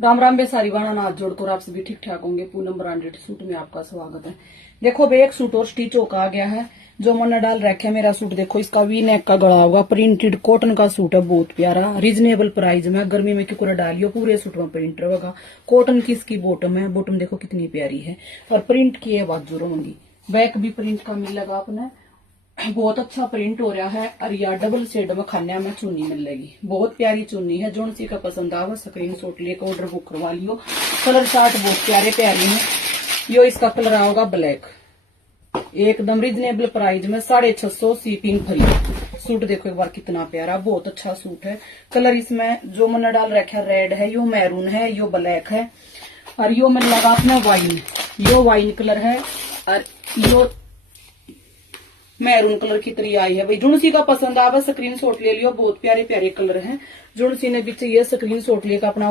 राम राम बेसारी वाणा नाथ जोड़कर आप सभी ठीक ठाक होंगे। पूनम ब्रांडेड सूट में आपका स्वागत है। देखो भाई, एक सूट और स्टिच होकर आ गया है जो मैंने डाल रखा है। मेरा सूट देखो, इसका वी नेक का गला होगा, प्रिंटेड कॉटन का सूट है, बहुत प्यारा, रिजनेबल प्राइस में। गर्मी में क्यों डालियो, पूरे सूट में प्रिंट रहेगा। कॉटन की इसकी बॉटम है, बॉटम देखो कितनी प्यारी है और प्रिंट की है बाजू होंगी। बैक भी प्रिंट का मिलेगा अपने, बहुत अच्छा प्रिंट हो रहा है। और यह डबल शेड में खाने में चुन्नी मिलेगी, बहुत प्यारी चुन्नी है। जो सी का पसंद आवे स्क्रीन शॉट लेकर ऑर्डर बुक करवा लियो। कलर चार्ट बहुत प्यारे प्यारे हैं। यो इसका कलर आओगा ब्लैक, एकदम रिजनेबल प्राइस में 650 सीपिंग फ्री। सूट देखो एक बार कितना प्यारा, बहुत अच्छा सूट है। कलर इसमें जो मैंने डाल रखा है रेड है, यो मैरून है, यो ब्लैक है और यो मैंने लगा अपना वाइन, यो वाइन कलर है और यो मैरून कलर की तरी आई है। भाई जुणसी का पसंद आवे स्क्रीन शॉट ले लियो, बहुत प्यारे प्यारे कलर हैं। जुणसी ने भी चाहिए स्क्रीन शॉट लेकर अपना